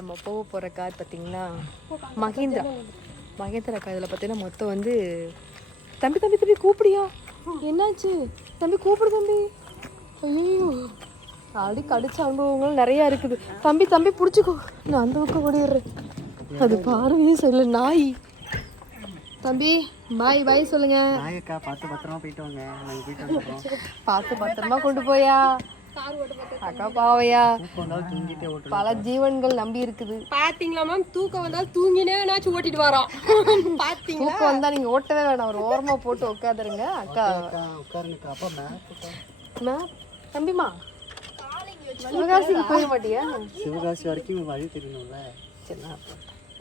நம்ம போக போகிற கார் பார்த்தீங்கன்னா மகேந்திரா கார். இதில் பார்த்தீங்கன்னா மொத்தம் வந்து தம்பி கூப்பிடியா? என்னாச்சு தம்பி? கூப்பிடு தம்பி. ஐயோ அடி கடிச்ச அனுபவங்கள் நிறையா இருக்குது. தம்பி பிடிச்சிக்கோ, நான் அந்த பக்கம் ஓடிடுறேன். அது பார்வையே சொல்ல நாய். தம்பி பாய் சொல்லுங்க. பார்த்து பத்திரமா போயிட்டு வாங்க. பார்த்து பத்திரமா கொண்டு போயா அக்கா. பாவையா பல ஜீவன்கள் நம்பி இருக்குது. பாத்தீங்களா மேம்? தூக்கம் வந்தாலும் தூங்கினே ஓட்டிட்டு வரோம். பாத்தீங்களா? தூக்கம் வந்தா நீங்க ஓட்டவே வேணாம், ஒரு ஓரமா போட்டு உட்காந்துருங்க. அக்கா தம்பிமா சிவகாசிக்கு போக மாட்டியா? சிவகாசி வரைக்கும் வழி தெரியணும்ல.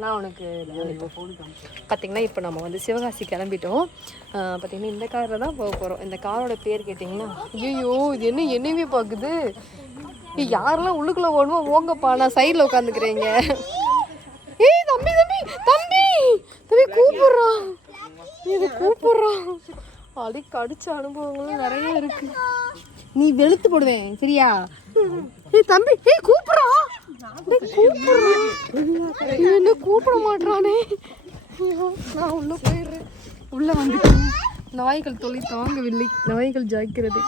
நான் உனக்கு பார்த்தீங்கன்னா இப்போ நம்ம வந்து சிவகாசி கிளம்பிட்டோம். பார்த்தீங்கன்னா இந்த காரில் தான் போக போகிறோம். இந்த காரோட பேர் கேட்டிங்கன்னா, ஐயோ இது என்ன என்னையுமே பார்க்குது. யாரெல்லாம் உள்ளுக்குள்ளே ஓடுமோ ஓங்கப்பா, நான் சைடில் உட்காந்துக்கிறேங்க. ஏய் தம்பி கூப்பிட்றான். இது கூப்பிட்றான். அடி கடிச்ச அனுபவங்களும் நிறைய இருக்கு. நீ வெளுத்து போடுவேன் சரியா? ஏய் தம்பி கூப்பிட்றான். என்ன கூப்பிட மாட்டானே. நான் உள்ள போயிடுறேன். உள்ள வந்துட்டேன். நாய்கள் தொலை தாங்கவில்லை. நாய்கள் ஜாய்க்கிறது.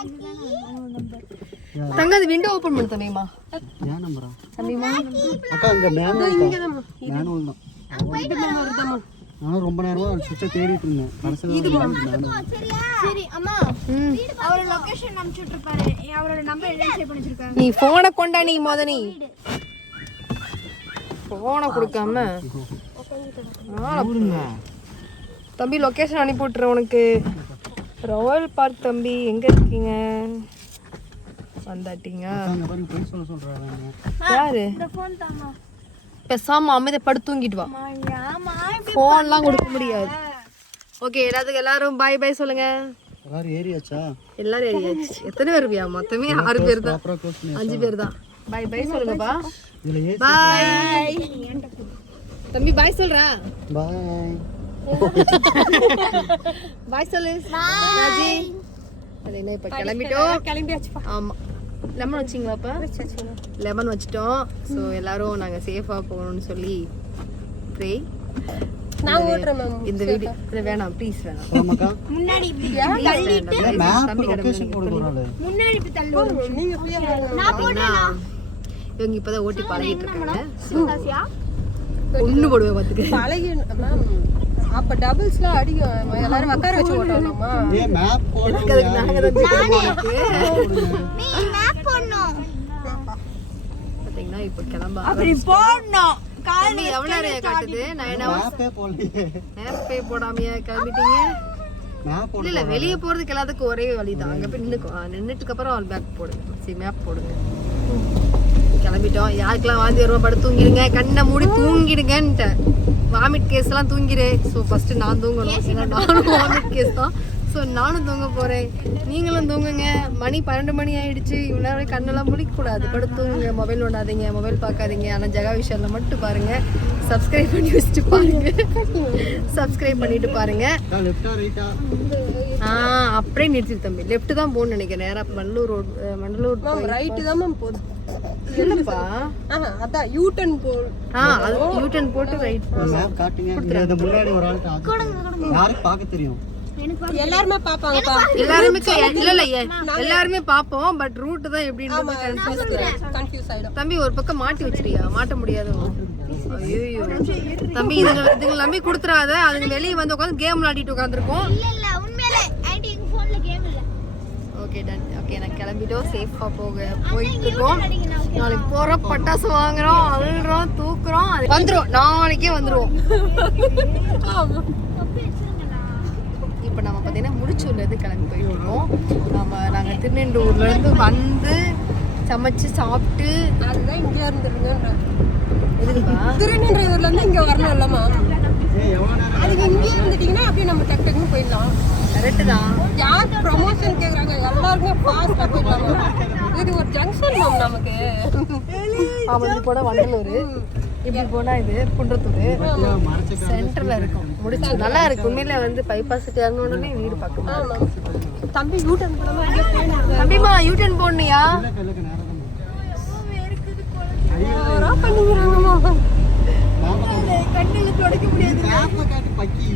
தங்க அது விண்டோ ஓபன் பண்ணு தம்பிமா. தம்பிமா நானும் ரொம்ப நேரமா சுவிட்சை தேடிட்டு இருந்தேன். சரி அம்மா, அவரோட லொகேஷன் அனுப்பிச்சுட்டு இருப்பாரு. அவரோட நம்பர் எல்லாம் சேவ் பண்ணி வச்சிருக்காங்க. நீ போனை கொண்டா. நீ மோதனி போனை கொடுக்காம தம்பி லொகேஷன் அனுப்பி விட்டுறேன் உனக்கு. ராயல் பார்க் தம்பி எங்க இருக்கீங்க? வந்தாட்டீங்க. யாரு? பேசாம அமைதியா படுத்து தூங்கிட்டு வா. போன்லாம் கொடுக்க முடியாது. ஓகே எல்லாரும் பாய் சொல்லுங்க. எல்லாரும் ஏறியாச்சு. எத்தனை பேர் இருப்பியா? மொத்தமே 6 பேர் தான், 5 பேர் தான். பாய் சொல்லுங்கப்பா. பாய் தம்பி. பாய் சொல்றா. பாய் சொல்லு ராஜி. அது என்ன இப்ப கிளம்பியாச்சுப்பா. ஆமா லெமன் வச்சிங்களாப்பா? லெமன் வச்சிட்டோம். ஸோ எல்லாரும் நாங்கள் சேஃபாக போகணும்னு சொல்லி ப்ரே. நான் ஓட்றேன் மேம். இந்த வீடியோ வேணாம் ப்ளீஸ் வேணாம். முன்னாடி இவங்க இப்பதான் ஓட்டி பழகிட்டு இருக்காங்க. ஒண்ணு போடுவேன் பார்த்துக்க. பழகி மேம். அப்ப டபுள்ஸ்லாம் அடிக்கும். எல்லாரும் உட்கார வச்சு ஓட்டலாமா? பாத்தீங்கன்னா இப்ப கிளம்ப அப்படி போடணும். காலைல எவ்வளவு நேரம் காட்டுது? 9 hours மேப்பே போடாமையா கிளம்பிட்டீங்க? இல்ல வெளியே போறதுக்கு எல்லாத்துக்கும் ஒரே வழிதான். அங்க போய் நின்னுட்டுக்கு அப்புறம் பேக் போடுங்க. சரி மேப் போடுங்க. கிளம்பிட்டோம். யாருக்கெல்லாம் வாந்தி வருவா படுத்து தூங்கிடுங்க. கண்ணை மூடி தூங்கிடுங்கன்ட்டு. வாமிட் கேஸ் எல்லாம் தூங்கிறேன். ஸோ ஃபர்ஸ்ட் நான் தூங்கணும். ஏன்னா நானும் வாமிட் கேஸ் தான். ஸோ நானும் தூங்க போறேன். நீங்களும் தூங்குங்க. மணி 12 மணி ஆயிடுச்சு. இவ்வளோ நேரம் கண்ணெல்லாம் முடிக்கக்கூடாது. படுத்து தூங்குங்க. மொபைல் நோண்டாதீங்க, மொபைல் பார்க்காதீங்க. ஆனால் ஜெகா விஷயம் மட்டும் பாருங்க. சப்ஸ்கிரைப் பண்ணி வச்சுட்டு பாருங்க. சப்ஸ்கிரைப் பண்ணிட்டு பாருங்க. அப்படியே நிறுத்தி தம்பி. லெஃப்ட் தான் போகணும்னு நினைக்கிறேன். நேராக மண்டலூர் ரைட்டு தான் மேம் போகுது. என்னப்பா அதான் யூ-டர்ன் அது யூ-டர்ன் போட்டு ரைட் மேப் காட்டுங்க. இந்த முன்னாடி ஒரு ஆள் யாருக்கு பார்க்க தெரியும்? எல்லாருமே பாப்பாங்கப்பா. எல்லாருமே பாப்போம். பட் ரூட் தான் எப்படின்னு கன்ஃபியூஸ் ஆயிடும். தம்பி ஒரு பக்கம் மாட்டி வச்சிரியா? மாட்ட முடியாது. ஐயோ தம்பி இதுங்க நம்பி கொடுத்துறாத. அதுங்க வெளியே வந்து உட்காந்து கேம் விளையாடிட்டு உட்காந்துருக்கோம். Okay done. ஓகே நான் கிளம்பிட்டோம். சேஃபா போயிட்டு இருக்கோம். நாளைக்கு போறோம், பட்டாசு வாங்குறோம், அழுறோம், தூக்குறோம். வந்துரும். நாளைக்கே வந்துருவோம். இப்போ நம்ம பார்த்தீங்கன்னா முடிச்சூர்லேருந்து கிளம்பி போயிட்டு இருக்கோம். நாங்கள் திருநெண்டூர்லேருந்து வந்து சமைச்சு சாப்பிட்டு அதுதான் இங்கே இருந்துருங்க. எதுக்குப்பா? திருநெல்வேலியிலேருந்து இங்கே வரணும் இல்லைம்மா? அதுக்கு இங்கே இருந்துட்டீங்கன்னா அப்படியே நம்ம டக்குன்னு போயிடலாம். கரெக்டு தான். யார் ப்ரொமோஷன் கேட்குறாங்க? எல்லாருமே ஃபாஸ்ட்டாக போயிடலாம். இது ஒரு ஜங்ஷன் மேம் நமக்கு. இப்படி போனால் வண்டலூர், இப்படி போனால் இது குன்றத்தூர் சென்டரில் இருக்கும். முடிச்சு நல்லா இருக்கு. உண்மையில வந்து பைபாஸுக்கு இறங்கினோடனே வீடு பார்க்கணும். தம்பி யூ-டர்ன் போடாம தம்பிமா யூ-டர்ன் போடணியா? பண்ணிக்கிறாங்கம்மா. கண்ணுல தொடக்க முடியாது. மேப்பை காட்டி பக்கி.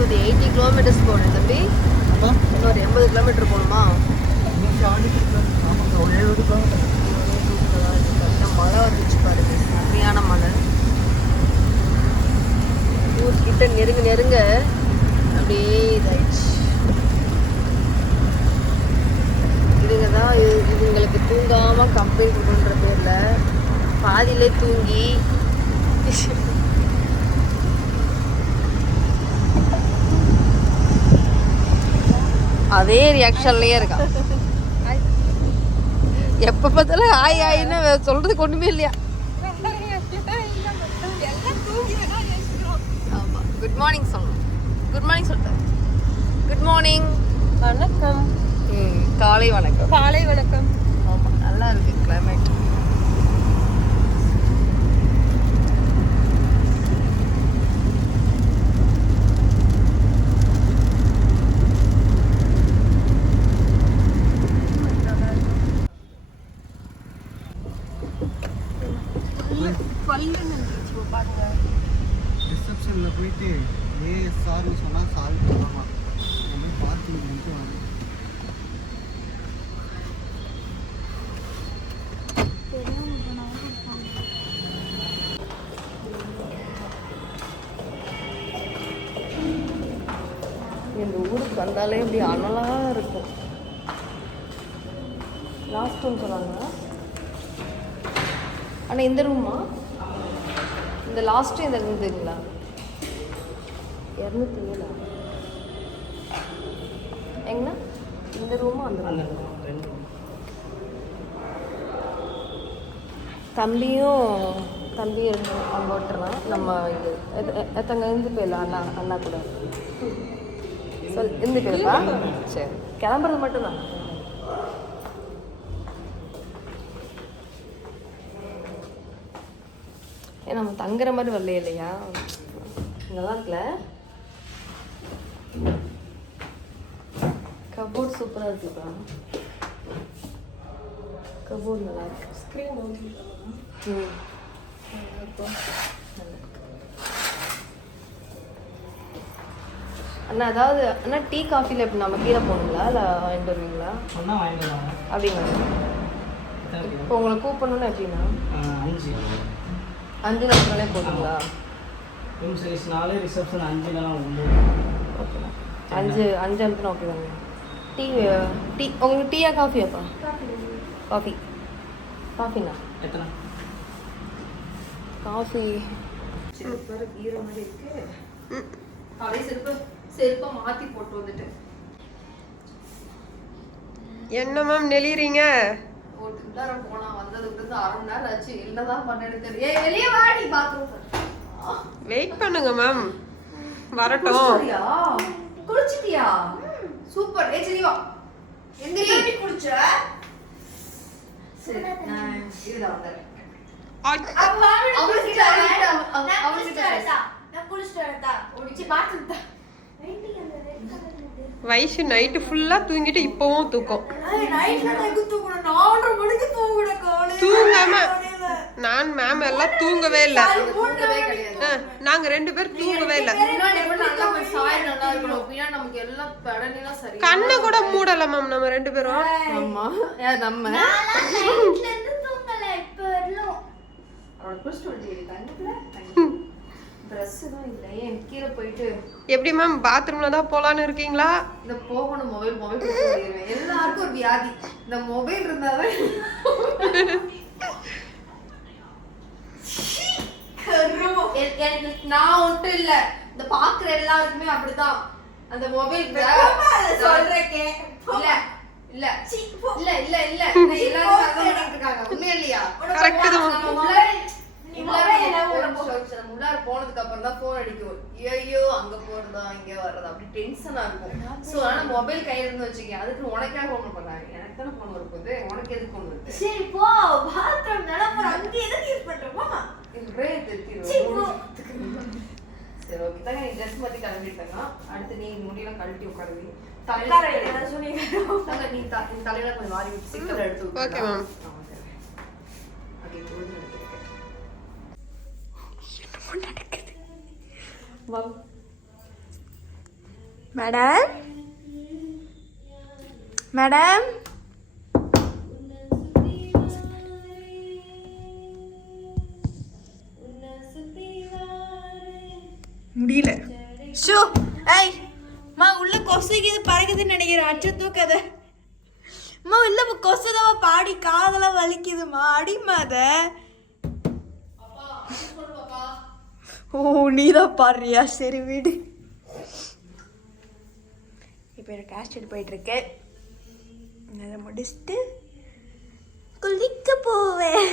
ஒரு 80 கிலோமீட்டர்ஸ் போகணும் தம்பி. இன்னொரு 80 கிலோமீட்டர் போகணுமா? மழை வந்துச்சு பாருங்க, சரியான மழை. ஊர்கிட்ட நெருங்க நெருங்க அப்படியே இதாயிடுச்சு. இதுங்க தான் இதுங்களுக்கு தூங்காம கம்பெனி கொடுக்குன்ற பேர்ல பாதியிலே தூங்கி அதே ரியாக்ஷன்லயே இருக்கான். எப்ப பார்த்தாலும் ஆய் ஆயின்னு சொல்றதுக்கு ஒண்ணுமே இல்லையா? ஆமா, குட் மார்னிங் சொல்லணும். குட் மார்னிங் சொல்லிட்டேன். குட் மார்னிங், வணக்கம். காலை வணக்கம். காலை வணக்கம். ஆமா, நல்லா இருக்கு கிளைமேட். ரிசப்ஷனில் போயிட்டு ஏஎஸ்ஆர்னு சொன்னால் சால்வ் பண்ணலாமா? நம்ம போய் பார்க்கிங் பண்ணிட்டு வாங்க. இந்த ஊருக்கு வந்தாலே இப்படி அனலாக இருக்கும். லாஸ்ட் ரூம் சொன்னாங்க. ஆனால் இந்த ரூமா இந்த லாஸ்ட்டு இந்த இருந்துங்களா? 207 எங்கண்ணா? இந்த ரூமா அந்த ரூம்? தம்பியும் அங்கே விட்டுறலாம். நம்ம இது எத்தங்க இருந்து போயிடலாம். அண்ணா கூட இருந்து போயிருப்பா. சரி, கிளம்புறது மட்டும்தான். நம்ம தங்குற மாதிரி வரல இல்லையா? நல்லா இருக்குல்ல? கபோர்ட் சூப்பராக இருக்குப்பா. கபோர்ட் நல்லா இருக்கு. அண்ணா அதாவது அண்ணா டீ காஃபியில் எப்படி நம்ம கீழே போகணுங்களா இல்லை வாங்கிட்டு வருவீங்களா? அப்படிங்களா? இப்போ உங்களை கூப்பிடணுன்னா எப்படின்னா 5 நாட்களே போதுங்களா? ரூம் சைஸ் 4, ரிசப்ஷன் 5 உண்டு. ஓகேண்ணா, 5 அனுப்புனா ஓகே தாங்க. டீ உங்களுக்கு டீயா காஃபியாப்பா? காஃபிண்ணா எத்தனை காஃபி? செருப்பாரு ஈர மாதிரி இருக்கு. அப்படியே செருப்பை மாற்றி போட்டு வந்துட்டு என்ன மேம் நெளிறீங்க? போட்டுக்கிட்டாரம் போனா வந்ததுக்கு 1/2 மணி நேரம் ஆச்சு. என்னதான் பண்ணேன்னு தெரியல. வெளியே வாடி பாத்ரூம். வெயிட் பண்ணுங்க மேம், வரட்டும். குளிச்சிட்டியா? சூப்பர். சரி வா, எந்திரி. குளிச்ச? சரி, நான் இதுதான் வந்தேன். வயசு நைட்டு ஃபுல்லா தூங்கிட்டு இப்பவும் தூக்கம். தூங்காம நான் மேம் எல்லாம் தூங்கவே இல்லை. நாங்க 2 பேரும் தூங்கவே இல்லை. கண்ணை கூட மூடல மேம் நம்ம 2 பேரும். ஆமா, நம்ம எப்படி மேம் பாத்ரூம்ல தான் போலான்னு இருக்கீங்களா? இந்த போகணும் மொபைல் எல்லாருக்கும் ஒரு வியாதி. இந்த மொபைல் இருந்தாதான் நான் ஒன்றும் இல்ல, இந்த பாக்குற எல்லாருக்குமே அப்படிதான். அந்த மொபைல் சொல்றேன் இல்ல, இல்ல இல்ல இல்ல இல்ல எல்லாரும் அத பண்ணிட்டு இருக்காங்க. உண்மையா இல்லையா? கரெக்ட் தான். உள்ளார போனதுக்கு அப்புறம் தான் போன் அடிக்கும். ஐயோ அங்க போறதா இங்க வர்றதா அப்படி டென்ஷனா இருக்கும். சோ ஆனா மொபைல் கையில இருந்து வச்சுக்க. அதுக்கு உனக்கே போன் பண்றாங்க. எனக்கு தான போன் வருது. உனக்கு எதுக்கு போன் வருது? சரி போ பாத்ரூம் நடப்பற அங்க எதுக்கு யூஸ் பண்ற போமா இப்பவே தெரியும். சரி ஓகே தாங்க நீ ட்ரெஸ் மாத்தி கிளம்பிட்டாங்க. அடுத்து நீ முடியெல்லாம் கழட்டி உட்காருவி. தலையில சொன்னீங்க. நீ தலையில கொஞ்சம் வாரி விட்டு சிக்கல் எடுத்து ஓகே மேம். ஓகே போடுங்க. நடக்குது மேடம் மேடம் முடியல ஷோ ஏய் மா உள்ள கொசுக்கு இது பறக்குதுன்னு நினைக்கிறேன். அச்சு தூக்காத அம்மா இல்ல கொசுதவ பாடி காதெல்லாம் வலிக்குதுமா அடிமா அத. ஓ நீதான் பாடுறியா சரி வீடு. இப்போ எனக்கு ஆஸ்டேட் போயிட்டு இருக்கு. அதை முடிச்சுட்டு குளிக்க போவேன்.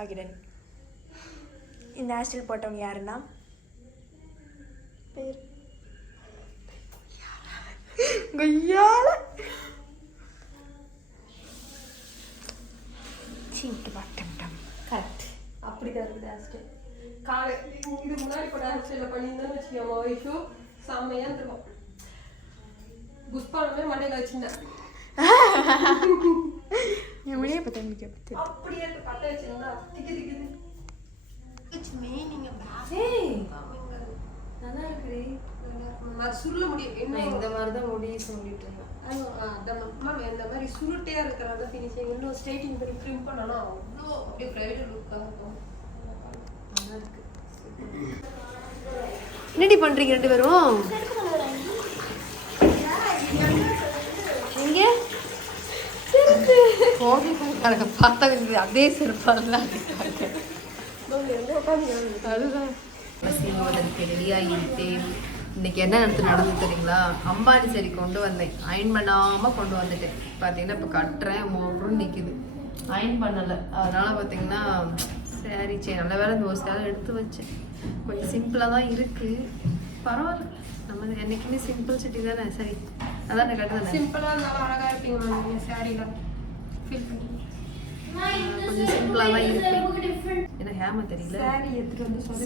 Okay done. இந்த ஆஸ்டேட் போட்டவங்க யாருன்னா பேர் கொய்யால சீட்டு பாட்டம் கரெக்ட். அப்படிதான் இருக்குது ஹேர்ஸ்டைல். காலை இது முன்னாடி கூட ஹேர்ஸ்டைலில் பண்ணியிருந்தோன்னு வச்சுக்கோங்க ஒய்ஃபு செம்மையாக இருந்திருக்கும். புஷ்பாலுமே மண்டையில் வச்சுருந்தேன். என் முடிய பற்றி அப்படியே பட்ட வச்சிருந்தா திக்கு திக்குது. நல்லா இருக்குடி. அது சுருள முடியும். இன்னும் இந்த மாதிரி தான் முடி சொல்லிட்டு இருந்தேன். இந்த மாதிரி சுருட்டையா இருக்கிற அந்த ஃபினிஷிங் இன்னும் ஸ்ட்ரைட்டிங் பண்ணி ட்ரிம் பண்ணனா அவ்வளோ அப்படியே பிரைடல் லுக்காக இருக்கும். நல்லா இருக்கு. என்னடி பண்றீங்க ரெண்டு பேரும்? எங்க கோவிலுக்கு பார்த்தா அதே சிறப்பாக அதுதான் ரெடியாகிட்டேன். இன்னைக்கு என்ன நடந்து தெரியுங்களா? அம்பானி சரி கொண்டு வந்தேன். அயன் பண்ணாமல் கொண்டு வந்துட்டேன். பார்த்தீங்கன்னா இப்போ கட்டுறேன் மோகரும் நிற்குது. அயன் பண்ணலை. அதனால பார்த்தீங்கன்னா சரி சரி நல்ல வேலை இந்த ஒரு சேலை எடுத்து வச்சேன். கொஞ்சம் சிம்பிளாக தான் இருக்குது. பரவாயில்ல. நம்ம என்னைக்குமே சிம்பிள் சிட்டி தானே. சரி அதான் கட்டுதானே. சிம்பிளாக இருந்தாலும் அழகாக இருப்பீங்க மேம் நீங்கள் சாரீலாம் ஃபீல் பண்ணி. கொஞ்சம் சிம்பிளாக தான் இருப்பேன். ஏன்னா ஹேமா தெரியல.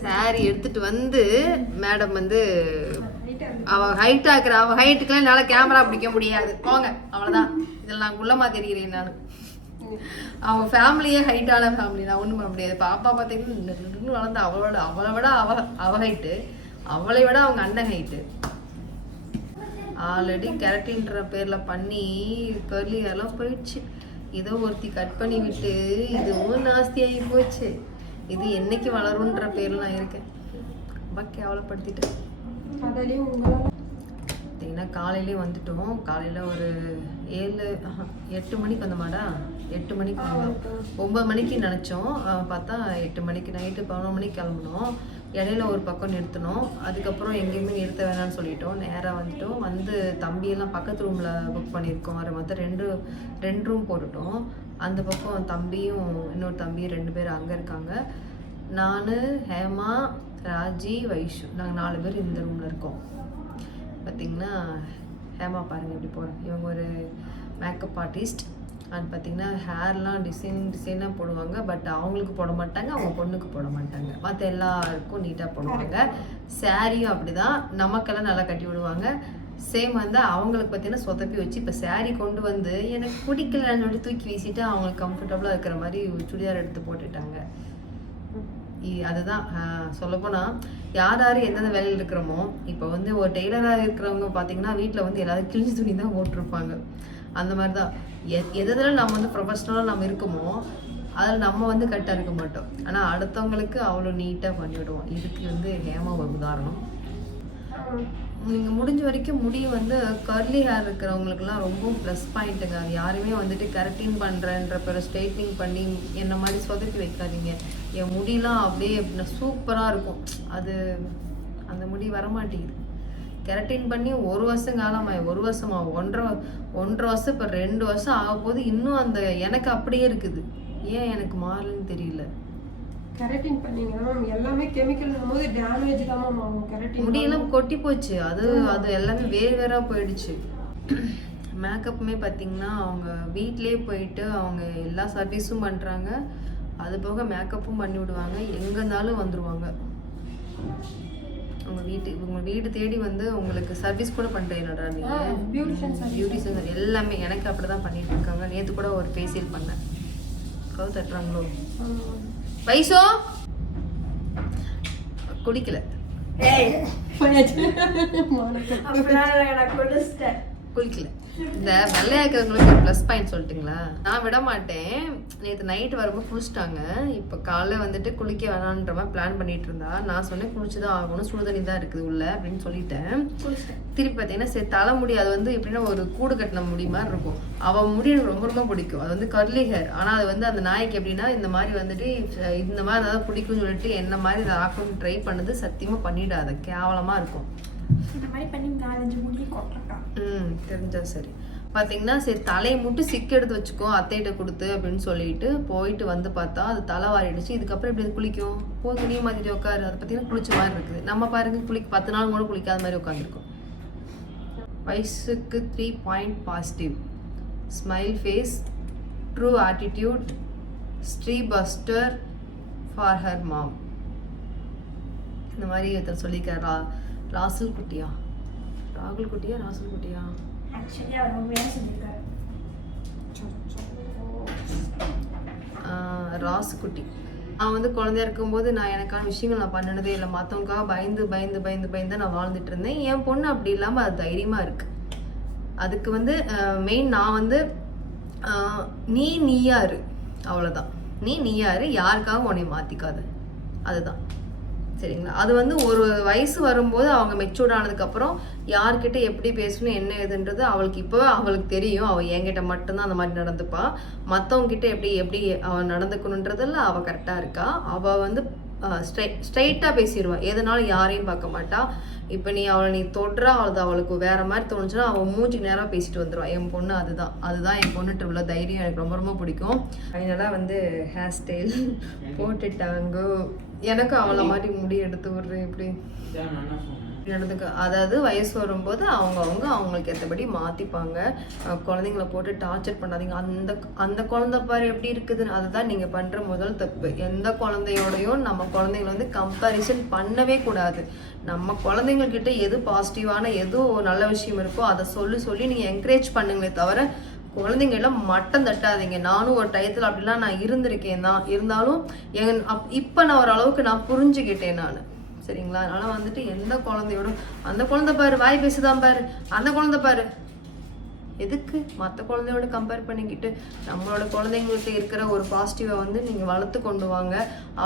சாரி எடுத்துட்டு வந்து மேடம் வந்து அவ ஹைட்டா இருக்கிற அவ ஹைட்டுக்கெல்லாம் என்னால் கேமரா பிடிக்க முடியாது. போங்க அவ்வளோதான். இதில் நான் குள்ளமாக தெரிகிறேன். நான் அவன் ஃபேமிலியே ஹைட்டான ஃபேமிலி. நான் ஒன்றும் பண்ண முடியாது. பாப்பா பார்த்தீங்கன்னா வளர்ந்து அவளை விட அவ ஹைட்டு, அவளை விட அவங்க அண்ணன் ஹைட்டு. ஆல்ரெடி கெரட்டின்ற பேரில் பண்ணி கர்லி எல்லாம் போயிடுச்சு. ஏதோ ஒருத்தி கட் பண்ணி விட்டு இதுவும் நாஸ்தியாகி போச்சு. இது என்னைக்கு வளரும்ன்ற பேரில் நான் இருக்கேன். ரொம்ப கேவலப்படுத்திட்டேன். பார்த்தீங்கன்னா காலையிலே வந்துட்டோம். காலையில் ஒரு 8 மணிக்கு வந்தோமாடா. 8 மணிக்கு வந்தோம். 9 மணிக்கு நினச்சோம். பார்த்தா 8 மணிக்கு நைட்டு 11 மணிக்கு கிளம்புனோம். இடையில ஒரு பக்கம் நிறுத்தினோம். அதுக்கப்புறம் எங்கேயுமே நிறுத்த வேணாம்னு சொல்லிட்டோம். நேராக வந்துட்டோம். வந்து தம்பியெல்லாம் பக்கத்து ரூமில் புக் பண்ணியிருக்கோம். அதை மொத்தம் ரெண்டு ரூம் போட்டுட்டோம். அந்த பக்கம் தம்பியும் இன்னொரு தம்பியும் 2 பேர் அங்கே இருக்காங்க. நான், ஹேமா, ராஜி, வைஷு நாங்கள் 4 பேர் இந்த ரூமில் இருக்கோம். பார்த்திங்கன்னா ஹேமா பாருங்கள் எப்படி போகிறேன். இவங்க ஒரு மேக்கப் ஆர்டிஸ்ட். அது பார்த்திங்கன்னா ஹேர்லாம் டிசைனாக போடுவாங்க. பட் அவங்களுக்கு போட மாட்டாங்க, அவங்க பொண்ணுக்கு போட மாட்டாங்க. மற்ற எல்லாருக்கும் நீட்டாக போடுவாங்க. சாரியும் அப்படி தான் நமக்கெல்லாம் நல்லா கட்டி விடுவாங்க. சேம் வந்து அவங்களுக்கு பார்த்தீங்கன்னா சொதப்பி வச்சு இப்போ சாரீ கொண்டு வந்து எனக்கு பிடிக்கலன்னு சொல்லி தூக்கி வீசிட்டு அவங்களுக்கு கம்ஃபர்டபுளாக இருக்கிற மாதிரி சுடிதார் எடுத்து போட்டுட்டாங்க. அதுதான் சொல்லப்போனால் யார் எந்தெந்த வேலையில் இருக்கிறோமோ, இப்போ வந்து ஒரு டெய்லராக இருக்கிறவங்க பார்த்தீங்கன்னா வீட்டில் வந்து எல்லாரும் கிழிஞ்சு துணி தான் போட்டிருப்பாங்க. அந்த மாதிரி தான் எதில் நம்ம வந்து ப்ரொஃபஷ்னலாக நம்ம இருக்கோமோ அதில் நம்ம வந்து கரெக்டாக இருக்க மாட்டோம். ஆனால் அடுத்தவங்களுக்கு அவ்வளோ நீட்டாக பண்ணிவிடுவோம். இதுக்கு வந்து ஹேமா ஒரு உதாரணம். நீங்கள் முடிஞ்ச வரைக்கும் முடி வந்து கர்லி ஹேர் இருக்கிறவங்களுக்குலாம் ரொம்ப ப்ளஸ் பாயிண்ட்டுங்க. அது யாருமே வந்துட்டு கரெக்டிங் பண்ணுறேன்ற பிற ஸ்ட்ரைட்னிங் பண்ணி என்ன மாதிரி சொதப்பி வைக்காதீங்க. என் முடியெலாம் அப்படியே சூப்பராக இருக்கும். அது அந்த முடி வரமாட்டேங்குது. கெரட்டின் பண்ணி 1 வருஷம் காலமாயி 1 வருஷமா 1.5 வருஷம் இப்போ 2 வருஷம் ஆக போது இன்னும் அந்த எனக்கு அப்படியே இருக்குது. ஏன் எனக்கு மாறலன்னு தெரியல. கெரட்டின் பண்ணீங்கன்னா மேம் எல்லாமே கெமிக்கல் போது டேமேஜ் தான் மேம் ஆகும். கெரட்டின் முடியெல்லாம் கொட்டி போச்சு. அது எல்லாமே வேறா போயிடுச்சு. மேக்கப்புமே பார்த்தீங்கன்னா அவங்க வீட்லேயே போயிட்டு அவங்க எல்லா சர்வீஸும் பண்ணுறாங்க. அது போக மேக்கப்பும் பண்ணி விடுவாங்க. எங்கே இருந்தாலும் வந்துடுவாங்க. உங்கள் வீடு தேடி வந்து உங்களுக்கு சர்வீஸ் கூட பண்ணுறேன்டா நீங்கள். பியூட்டிஷியன் எல்லாமே எனக்கு அப்படி தான் பண்ணிட்டு இருக்காங்க. நேற்று கூட ஒரு ஃபேஷியல் பண்ணேன். கவு தட்டுறாங்களோ வயசோ குளிக்கல. குளிக்கல. இந்த வெள்ளையாக்கிறவங்களுக்கு ப்ளஸ் பாயிண்ட் சொல்லட்டுங்களா? நான் விட மாட்டேன். நேற்று நைட்டு வரும்போது குளிச்சிட்டாங்க. இப்போ காலைல வந்துட்டு குளிக்க வேணான்ற மாதிரி பிளான் பண்ணிட்டு இருந்தா. நான் சொன்னேன் குளிச்சுதான் ஆகணும், சுடுதண்ணி தான் இருக்குது உள்ள அப்படின்னு சொல்லிட்டேன். திருப்பி பார்த்தீங்கன்னா சரி தலைமுடி அது வந்து எப்படின்னா ஒரு கூடு கட்டின முடி மாதிரி இருக்கும். அவள் முடி எனக்கு ரொம்ப ரொம்ப பிடிக்கும். அது வந்து கர்லி ஹேர். ஆனால் அது வந்து அந்த நாய்க்கு எப்படின்னா இந்த மாதிரி வந்துட்டு இந்த மாதிரி அதாவது பிடிக்கும்னு சொல்லிட்டு என்ன மாதிரி அதை ஆக்கணும்னு ட்ரை பண்ணது. சத்தியமாக பண்ணிடாத, கேவலமாக இருக்கும். இந்த மாதிரி பண்ணி 4-5 முடியை கொட்டலாம். தெரிஞ்சா சரி. பார்த்தீங்கன்னா சரி தலையை மட்டும் சிக்க எடுத்து வச்சுக்கோ அத்தைகிட்ட கொடுத்து அப்படின்னு சொல்லிட்டு போயிட்டு வந்து பார்த்தா அது தலை வாரிடுச்சு. இதுக்கப்புறம் எப்படி குளிக்கும்? போது நீ மாதிரி உட்காரு. அதை பார்த்தீங்கன்னா குளிச்ச மாதிரி இருக்குது. நம்ம பாருங்க 10 நாள் கூட குளிக்காத மாதிரி உட்காந்துருக்கோம். வயசுக்கு 3 point positive. Smile face, true attitude, stress buster for her mom. இந்த மாதிரி ஒருத்தர் சொல்லியிருக்காரா? ராகுல் குட்டியா ஆக்சுவலி அவர் உண்மையாக சொல்லியிருக்காரு. ராசுக்குட்டி. நான் வந்து குழந்தையா இருக்கும்போது நான் எனக்கான விஷயங்கள் நான் பண்ணினதே இல்லை. மற்றவங்களுக்காக பயந்து நான் வாழ்ந்துட்டு இருந்தேன். என் பொண்ணு அப்படி இல்லாமல் அது தைரியமாக இருக்கு. அதுக்கு வந்து மெயின் நான் வந்து நீயாரு அவ்வளோதான். நீயாரு, யாருக்காக உன்னை மாற்றிக்காது. அதுதான் சரிங்களா? அது வந்து ஒரு வயசு வரும்போது அவங்க மெச்சூர்ட் ஆனதுக்கப்புறம் யார்கிட்ட எப்படி பேசணும் என்ன ஏதுன்றது அவளுக்கு இப்போவே அவளுக்கு தெரியும். அவள் என்கிட்ட மட்டும்தான் அந்த மாதிரி நடந்துப்பா. மற்றவங்ககிட்ட எப்படி அவள் நடந்துக்கணுன்றதில் அவள் கரெக்டாக இருக்கா. அவள் வந்து ஸ்ட்ரைட்டாக பேசிடுவாள். எதனாலும் யாரையும் பார்க்க மாட்டா. இப்போ நீ தொடுறா அவளுக்கு வேற மாதிரி தோணுச்சுன்னா அவள் மூஞ்சிக்கு நேராக பேசிட்டு வந்துடுவாள். என் பொண்ணு அதுதான் என் பொண்ணுட்டு உள்ள தைரியம் எனக்கு ரொம்ப ரொம்ப பிடிக்கும். அதனால வந்து ஹேர் ஸ்டைல் போட்டுட்டாங்க. எனக்கு அவளை மாதிரி முடி எடுத்து விடுறேன் எப்படி நடந்துக்க. அதாவது வயசு வரும்போது அவங்களுக்கு ஏற்றபடி மாற்றிப்பாங்க. குழந்தைங்களை போட்டு டார்ச்சர் பண்ணாதீங்க. அந்த குழந்தை பாரு எப்படி இருக்குதுன்னு. அதுதான் நீங்கள் பண்ணுற முதல் தப்பு. எந்த குழந்தையோடையும் நம்ம குழந்தைங்களை வந்து கம்பேரிசன் பண்ணவே கூடாது. நம்ம குழந்தைங்கக்கிட்ட எது பாசிட்டிவான எது நல்ல விஷயம் இருக்கோ அதை சொல்லி நீங்கள் என்கரேஜ் பண்ணுங்களே தவிர குழந்தைங்க எல்லாம் மட்டம் தட்டாதீங்க. நானும் ஒரு டயத்தில் அப்படிலாம் நான் இருந்திருக்கேன் தான். இருந்தாலும் இப்போ நான் ஓரளவுக்கு நான் புரிஞ்சுக்கிட்டேன் நான். சரிங்களா? அதனால வந்துட்டு எந்த குழந்தையோட அந்த குழந்தை பாரு வாய் பேசுதான் பாரு, அந்த குழந்தை பாரு, எதுக்கு மற்ற குழந்தையோட கம்பேர் பண்ணிக்கிட்டு நம்மளோட குழந்தைங்களுக்கு இருக்கிற ஒரு பாசிட்டிவை வந்து நீங்கள் வளர்த்து கொண்டு வாங்க.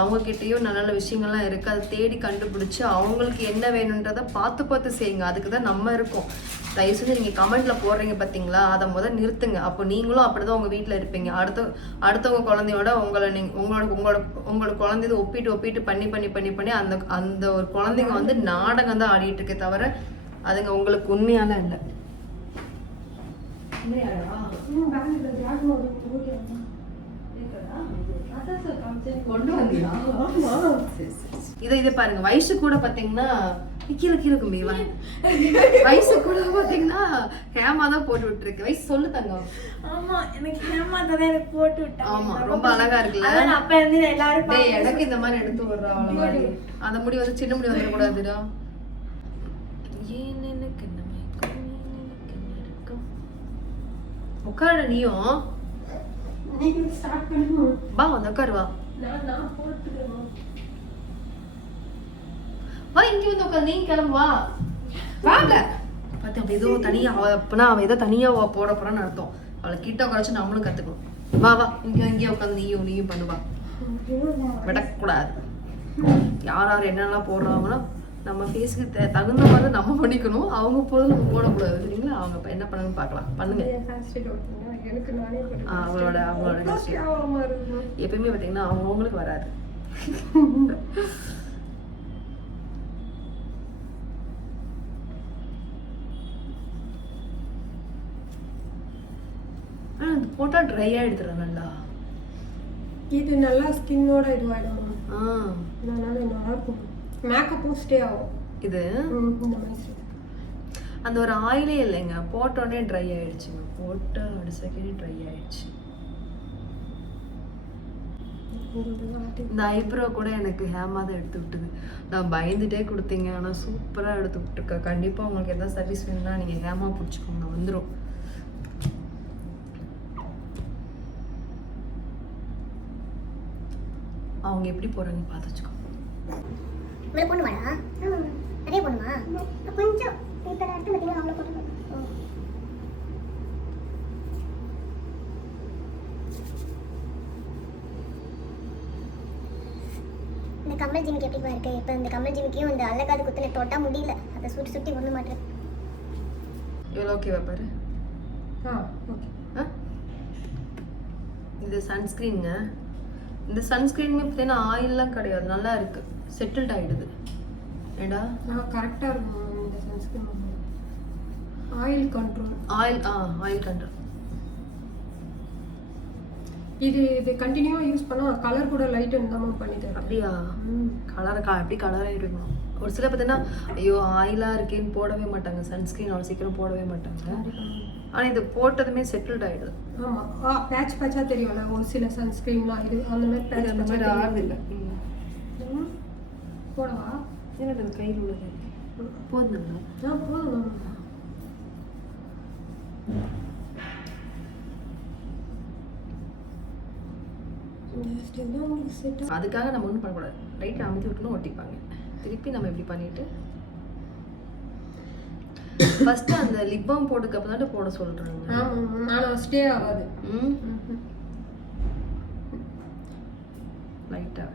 அவங்கக்கிட்டேயும் நல்ல நல்ல விஷயங்கள்லாம் இருக்குது. அதை தேடி கண்டுபிடிச்சி அவங்களுக்கு என்ன வேணுன்றதை பார்த்து செய்யுங்க. அதுக்கு தான் நம்ம இருக்கோம். தயவு செஞ்சு நீங்கள் கமெண்ட்டில் போடுறீங்க பார்த்தீங்களா, அதை முதல் நிறுத்துங்க. அப்போ நீங்களும் அப்படி தான் உங்கள் வீட்டில் இருப்பீங்க. அடுத்தவங்க குழந்தையோட உங்களோட குழந்தைய ஒப்பிட்டு பண்ணி அந்த ஒரு குழந்தைங்க வந்து நாடகம் தான் ஆடிட்டு இருக்கே தவிர அதுங்க உங்களுக்கு உண்மையான இல்லை. இதை பாருங்க. வயசு கூட பாத்தீங்கன்னா கீழே கும்பி வயசு கூட பாத்தீங்கன்னா ஹேமா தான் போட்டு விட்டுருக்கு. வயசு சொல்லு தங்கம். ஆமா எனக்கு ஹேமா தான் எனக்கு போட்டு விட்டாங்க. ஆமா ரொம்ப அழகா இருக்குல்ல. அப்ப இருந்து எல்லாரும் எனக்கு இந்த மாதிரி எடுத்து விடுறா. அவள மாதிரி அந்த முடி வந்து சின்ன முடி வந்துட கூடாதுடா. உட்காரு நீயும். வா வந்து உட்காரு வா. வா இங்க வந்து உட்காரு. நீங்க கிளம்பு வா. வாங்க பார்த்து அப்ப ஏதோ தனியா அவ ஏதோ தனியா போட போறான்னு அர்த்தம். அவளை கிட்ட உட்காரச்சு நம்மளும் கத்துக்கணும். வா இங்கே உட்காந்து நீயும் பண்ணுவா. விடக்கூடாது. யார் என்னெல்லாம் போடுறாங்கன்னா நம்ம ஃபேஸுக்கு தகுந்த மாதிரி நம்ம பண்ணிக்கணும். அவங்க போது நம்ம போடக்கூடாது. சரிங்களா? அவங்க என்ன பண்ணணும்னு பார்க்கலாம். பண்ணுங்க. அவங்களோட எப்பயுமே பார்த்தீங்கன்னா அவங்களுக்கு வராது. போட்டால் ட்ரை ஆகிடுதுடா நல்லா. இது நல்லா ஸ்கின்னோட இதுவாகிடும். ஆ அதனால நல்லா இருக்கும். மேக்கப்பும் ஸ்டே ஆகும் இது. இந்த மாதிரி அந்த ஒரு ஆயிலே இல்லைங்க, போட்டோடனே ட்ரை ஆயிடுச்சுங்க. போட்ட ஒரு செகண்ட் ட்ரை ஆயிடுச்சு. இந்த ஐப்ரோ கூட எனக்கு ஹேமா தான் எடுத்து விட்டுது. நான் பயந்துட்டே கொடுத்தீங்க, ஆனால் சூப்பராக எடுத்து விட்டுருக்கா. கண்டிப்பாக உங்களுக்கு எதாவது சர்வீஸ் வேணும்னா நீங்கள் ஹேமா பிடிச்சிக்கோங்க, வந்துடும். அவங்க எப்படி போகிறாங்க பார்த்து வச்சுக்கோ. இவ்வளோ பொண்ணுமாடா? நிறைய பொண்ணுமா? கொஞ்சம் இப்போ அடுத்து பார்த்தீங்கன்னா அவ்வளோ போட்டு இந்த கம்மல் ஜிமிக்கு எப்படிப்பா இருக்கு? இப்போ இந்த கம்மல் ஜிமிக்கையும் இந்த அல்லக்காது குத்துல தொட்டா முடியல, அதை சுட்டி சுட்டி ஒன்று மாட்டேன். இவ்வளோ ஓகேவா பாரு. ஓகே. இது சன்ஸ்க்ரீனுங்க. இந்த சன்ஸ்க்ரீனுமே பார்த்தீங்கன்னா ஆயிலெலாம் கிடையாது, நல்லா இருக்குது, செட்டில்ட் ஆகிடுது. ஏடா கரெக்டாக இருக்கும் இந்த sunscreen. Oil control. Oil control. இது கண்டினியூவாக யூஸ் பண்ணால் கலர் கூட லைட் இருந்தாமல் பண்ணி தரும். அப்படியா? எப்படி கலராக இருக்கணும். ஒரு சில பார்த்தீங்கன்னா ஐயோ ஆயிலாக இருக்கேன்னு போடவே மாட்டாங்க, சன்ஸ்க்ரீன் அவ்வளோ சீக்கிரம் போடவே மாட்டாங்க. ஆனால் இது போட்டதுமே செட்டில்ட் ஆகிடுது. ஆமாம், பேட்ச் பேட்சாக தெரியும்ல ஒரு சில சன்ஸ்க்ரீன்லாம். இது அந்த மாதிரி பேட்ச் அந்த மாதிரி ஆகுதில்லை. போடவா? எனக்கு அது கையில் உள்ளது போதுங்களா? போதும். அதுக்காக நம்ம ஒன்றும் பண்ணக்கூடாது. லைட்டாக அமைதி விட்டுணும் ஒட்டிப்பாங்க. திருப்பி நம்ம இப்படி பண்ணிட்டு ஃபர்ஸ்ட் அந்த லிப் பாம் போட்டுக்கு அப்புறம் தான் போட சொல்றாங்க. ஆனால் ஸ்டே ஆகாது. லைட்டாக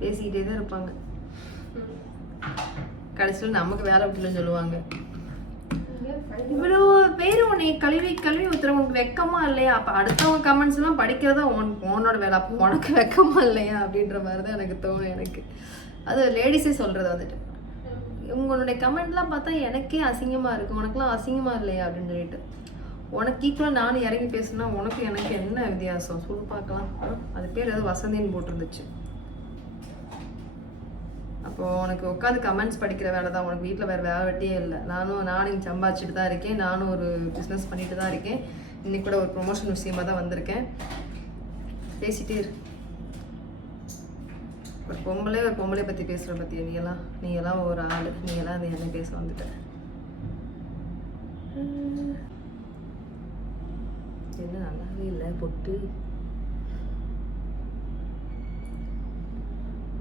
பேசிக்கிட்டே தான் இருப்பாங்க. கடைசியில் நமக்கு வேலை விட்டுலன்னு சொல்லுவாங்க. இவ்வளோ பேர் உன்னை கழுவி ஊத்துறவங்க உனக்கு வெக்கமா இல்லையா? அப்போ அடுத்தவங்க கமெண்ட்ஸ் எல்லாம் படிக்கிறதா உன்னோட வேலை, அப்போ உனக்கு வெக்கமா இல்லையா அப்படின்ற மாதிரி தான் எனக்கு தோணும். எனக்கு அது லேடிஸே சொல்றது வந்துட்டு, உங்களுடைய கமெண்ட்லாம் பார்த்தா எனக்கே அசிங்கமா இருக்கு, உனக்குலாம் அசிங்கமா இல்லையா அப்படின்னு சொல்லிட்டு. உனக்கு ஈக்குவலாக நானும் இறங்கி பேசுனா உனக்கு எனக்கு என்ன வித்தியாசம் சொல்லு பார்க்கலாம். அது பேர் ஏதோ வசந்தின்னு போட்டிருந்துச்சு. அப்போது உனக்கு உட்காந்து கமெண்ட்ஸ் படிக்கிற வேலை தான், உனக்கு வீட்டில் வேறு வேலை வெட்டியே இல்லை. நானும் இங்கே சம்பாதிச்சுட்டு தான் இருக்கேன், நானும் ஒரு பிஸ்னஸ் பண்ணிட்டு தான் இருக்கேன். இன்னைக்கு கூட ஒரு ப்ரொமோஷன் விஷயமாக தான் வந்திருக்கேன். பேசிட்டே இரு. ஒரு பொம்பளை பற்றி பேசுகிற பற்றி நீங்களாம் ஒரு ஆள், நீங்களாம் அது என்ன பேச வந்துட்டேன். என்ன நல்லாவே இல்லை பொட்டு.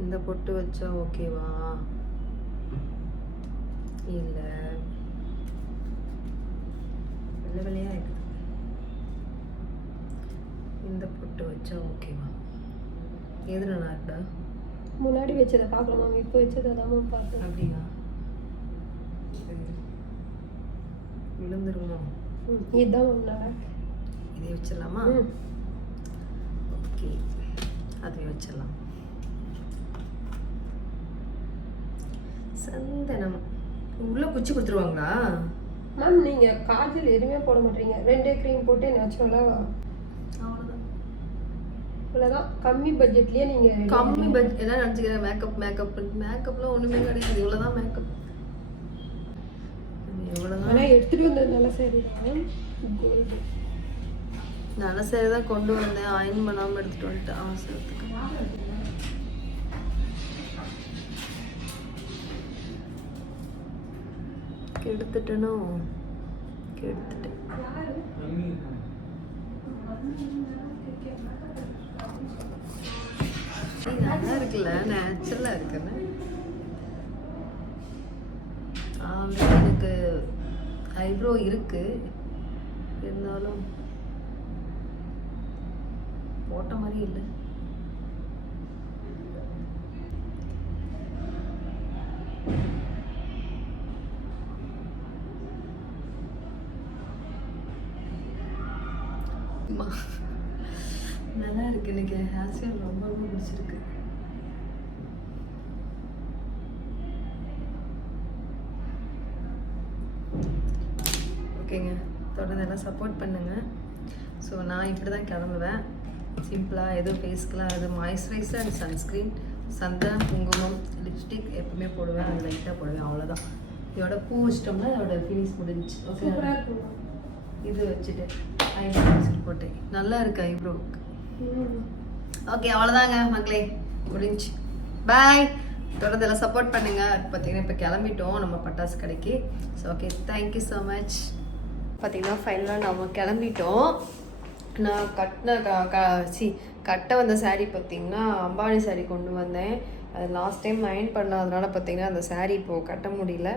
இந்த பொட்டு வச்சா ஓகேவா? இல்லை வெள்ளையா இருக்குது. இந்த பொட்டு வச்சா ஓகேவா? எது நல்லா இருக்கா? முன்னாடி வச்சதை பார்க்கலாமா? இப்போ வச்சதை தான் பார்க்கலாம். அப்படியா? விழுந்துருமா? இதுதான் நல்லா. இதே வச்சிடலாமா? ஓகே, அதே வச்சிடலாம். சந்தனம் உள்ள குச்சி கொடுத்துருவாங்களா மேம்? நீங்கள் காஜல் எதுவுமே போட மாட்டீங்க, 2 க்ரீம் போட்டு நேச்சுரலாக அவ்வளோதான். இவ்வளோதான். கம்மி பட்ஜெட்லேயே நீங்கள் கம்மி பட்ஜெட் எல்லாம் நினச்சிக்கிறேன். மேக்கப்லாம் ஒன்றுமே கிடையாது, இவ்வளோதான் மேக்கப். இவ்வளோதான். ஆனால் எடுத்துகிட்டு வந்தது நல்ல சரி தான், கோல்டு நல்ல சரி தான் கொண்டு வந்தேன். அயன் பண்ணாமல் எடுத்துகிட்டு வந்துட்டேன் அவசரத்துக்கு. கெடுத்துட்டேனோ? கெடுத்துட்டேன். நல்லா இருக்குல்ல, நேச்சுரலா இருக்குன்னு. எனக்கு ஐப்ரோ இருக்கு, இருந்தாலும் போட்ட மாதிரி இல்லை. நல்லா இருக்கு. எனக்கு ஹேர் ஸ்டைல் ரொம்ப பிடிச்சிருக்கு. நல்லா சப்போர்ட் பண்ணுங்கள். ஸோ நான் இப்படி தான் கிளம்புவேன். சிம்பிளாக எதுவும் ஃபேஸ்க்குலாம் அது மாய்ஸ்சரைசர் அண்ட் சன்ஸ்க்ரீன், சந்தனம், குங்குமம், லிப்ஸ்டிக் எப்பவுமே போடுவேன். அது லைட்டாக போடுவேன், அவ்வளோதான். இதோட பூ வச்சிட்டோம்னா இதோட ஃபினிஷ் முடிஞ்சிச்சு. ஓகே, இது வச்சுட்டு ஐப்ரோ போட்டேன். நல்லா இருக்கு ஐப்ரோவுக்கு. ஓகே, அவ்வளோதாங்க மக்களே, முடிஞ்சு. பாய். தொடர்ந்து எல்லாம் சப்போர்ட் பண்ணுங்கள். பார்த்தீங்கன்னா இப்போ கிளம்பிட்டோம் நம்ம பட்டாசு கடைக்கு. So okay, thank you so much. பார்த்தீங்கன்னா ஃபைனலாக நம்ம கிளம்பிட்டோம். நான் கட்ட வந்த சாரீ பார்த்தீங்கன்னா அம்பானி சாரீ கொண்டு வந்தேன். அது லாஸ்ட் டைம் அயர்ன் பண்ணாதனால பார்த்தீங்கன்னா அந்த சாரீ இப்போது கட்ட முடியல.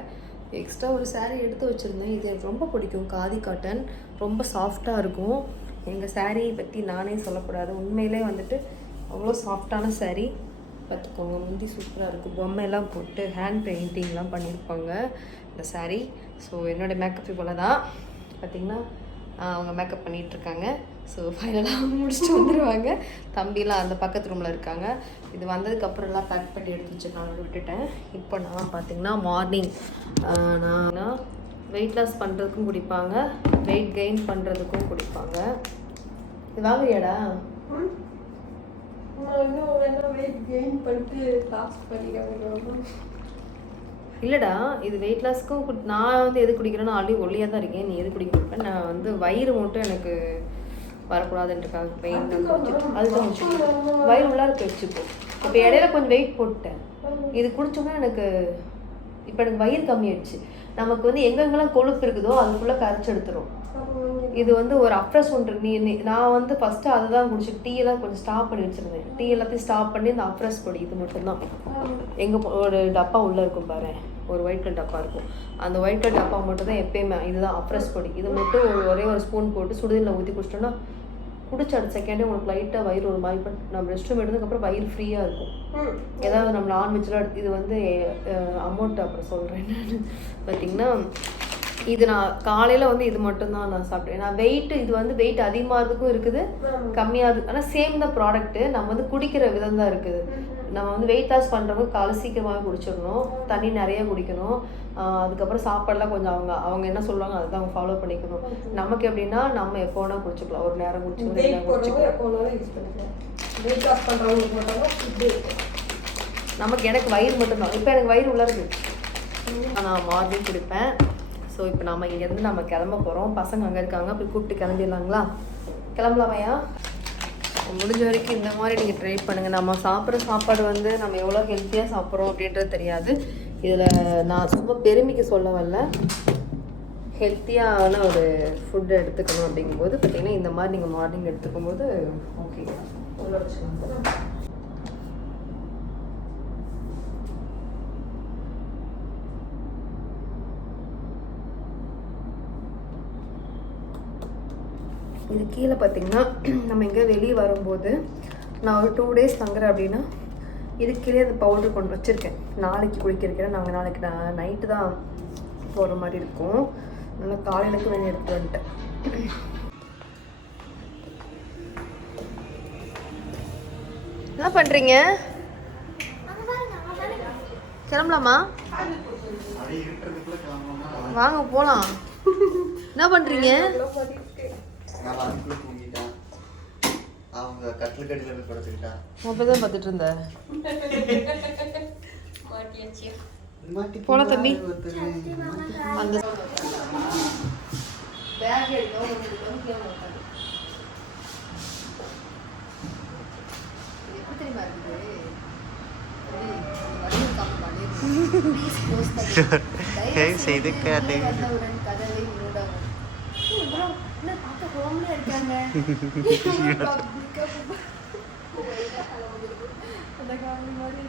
எக்ஸ்ட்ரா ஒரு சாரீ எடுத்து வச்சுருந்தேன். இது எனக்கு ரொம்ப பிடிக்கும். காதி காட்டன், ரொம்ப சாஃப்டாக இருக்கும். எங்கள் சாரீயை பற்றி நானே சொல்லக்கூடாது, உண்மையிலே வந்துட்டு அவ்வளோ சாஃப்டான சாரீ. பார்த்துக்கோங்க, முந்தி சூப்பராக இருக்கும். பொம்மையெல்லாம் போட்டு ஹேண்ட் பெயிண்டிங்லாம் பண்ணியிருப்பாங்க இந்த சாரீ. ஸோ என்னோடய மேக்கப் போல தான் பார்த்திங்கன்னா அவங்க மேக்கப் பண்ணிகிட்ருக்காங்க. ஸோ ஃபைனலாக முடிச்சுட்டு வந்துடுவாங்க. தம்பிலாம் அந்த பக்கத்து ரூமில் இருக்காங்க. இது வந்ததுக்கப்புறம்லாம் பேக் பண்ணி எடுத்து வச்சு நான் விட்டுட்டேன். இப்போ நான் பார்த்திங்கன்னா மார்னிங் நான் வெயிட் லாஸ் பண்ணுறதுக்கும் குடிப்பாங்க, வெயிட் கெயின் பண்ணுறதுக்கும் குடிப்பாங்க. இது வாங்குறியாடா? இல்லைடா, இது வெயிட் லாஸ்க்கும் நான் வந்து எது குடிக்கிறேன்னா ஆல்ரெடி ஒல்லியாக தான் இருக்கேன். நீ எது குடிக்க கொடுப்பேன்? நான் வந்து வயிறு மட்டும் எனக்கு வரக்கூடாதுன்றக்காக வெயிட் அதுதான் வச்சுக்கோ. வயிறு உள்ளா இருக்க வச்சுக்கோ. இப்போ இடையில கொஞ்சம் வெயிட் போட்டேன். இது குடிச்சோம்னா எனக்கு இப்போ எனக்கு வயிறு கம்மியாயிடுச்சு. நமக்கு வந்து எங்கெங்கெல்லாம் கொழுப்பு இருக்குதோ அதுக்குள்ளே கரைச்சி எடுத்துரும். இது வந்து ஒரு அப்ரஸ் ஒன்று. நான் வந்து ஃபஸ்ட்டு அதுதான் குடிச்சிட்டு டீயெல்லாம் கொஞ்சம் ஸ்டாப் பண்ணி வச்சுருந்தேன். டீ எல்லாத்தையும் ஸ்டாப் பண்ணி இந்த அப்ரஸ் பொடி இது மட்டும்தான். எங்கள் ஒரு டப்பா உள்ளே இருக்கும் பாரு, ஒரு ஒயிட் கலர் டப்பா இருக்கும். அந்த ஒயிட் கலர் டப்பா மட்டும் தான் எப்பயுமே இதுதான் அப்ரஸ் பொடி. இது மட்டும் ஒரே ஒரு ஸ்பூன் போட்டு சுடுதண்ணில் ஊற்றி குடிச்சிட்டோன்னா குடிச்ச அடுத்த செகண்டே உங்களுக்கு லைட்டாக வயிறு ஒரு மாதிரி நம்ம ரெஸ்ட் ரூம் எடுத்ததுக்கப்புறம் வயிறு ஃப்ரீயாக இருக்கும். ஏதாவது நம்ம நான்வெஜ்லாம் எடுத்து இது வந்து அமௌண்ட் அப்புறம் சொல்கிறேன் நான். பார்த்திங்கன்னா இது நான் காலையில் வந்து இது மட்டும்தான் நான் சாப்பிட்டேன். நான் வெயிட் இது வந்து வெயிட் அதிகமாகிறதுக்கும் இருக்குது, கம்மியாகுது. ஆனால் சேம் தான் ப்ராடக்ட்டு. நம்ம வந்து குடிக்கிற விதம் தான் இருக்குது. நம்ம வந்து வெயிட் லாஸ் பண்ணுறவங்க காலை சீக்கிரமாக குடிச்சிடணும், தண்ணி நிறைய குடிக்கணும். அதுக்கப்புறம் சாப்பாடெலாம் கொஞ்சம் அவங்க என்ன சொல்லுவாங்க அதை தான் அவங்க ஃபாலோ பண்ணிக்கணும். நமக்கு எப்படின்னா நம்ம எப்போ வேணால் குடிச்சிக்கலாம். ஒரு நேரம் குடிச்சிக்கலாம், 2 நேரம் குடிச்சிக்கலாம். நமக்கு எனக்கு வயிறு மட்டும்தான். இப்போ எனக்கு வயிறு உள்ள இருக்கு. நான் மார்னிங் குடிப்பேன். ஸோ இப்போ நம்ம இங்கேருந்து நம்ம கிளம்ப போகிறோம். பசங்க அங்கே இருக்காங்க, போய் கூப்பிட்டு கிளம்பிடலாங்களா? கிளம்பலாமையா? முடிஞ்ச வரைக்கும் இந்த மாதிரி நீங்கள் ட்ரை பண்ணுங்கள். நம்ம சாப்பிட்ற சாப்பாடு வந்து நம்ம எவ்வளோ ஹெல்த்தியாக சாப்பிட்றோம் அப்படின்றது தெரியாது. இதில் நான் சும்மா பெருமைக்கு சொல்ல வரல, ஹெல்த்தியான ஒரு ஃபுட்டு எடுத்துக்கணும் அப்படிங்கும்போது பார்த்திங்கன்னா இந்த மாதிரி நீங்கள் மார்னிங் எடுத்துக்கும் போது ஓகே. இது கீழே பார்த்திங்கன்னா நம்ம எங்கே வெளியே வரும்போது நான் ஒரு 2 days தங்குறேன் அப்படின்னா இது கீழே அந்த பவுடர் கொண்டு வச்சுருக்கேன். நாளைக்கு குடிக்கிறேன். நாங்கள் நாளைக்கு நான் நைட்டு தான் போகிற மாதிரி இருக்கும். நல்லா காலையிலுக்கு வேணும் எடுத்து வந்துட்டேன். என்ன பண்ணுறீங்க? கிளம்பலாமா? வாங்க போகலாம். என்ன பண்ணுறீங்க? நான் அதுக்குள்ள தூங்கிட்டேன். அவங்க கட்டில் கடியில் போய் படுத்துக்கிட்டான். அப்பதான் பார்த்துட்டு இருந்தேன். போல தம்பி அந்த பேக் எடுத்தோம். எப்படி தெரியுமா இருக்குது? செய்து கதை அந்த காமெடி மாதிரி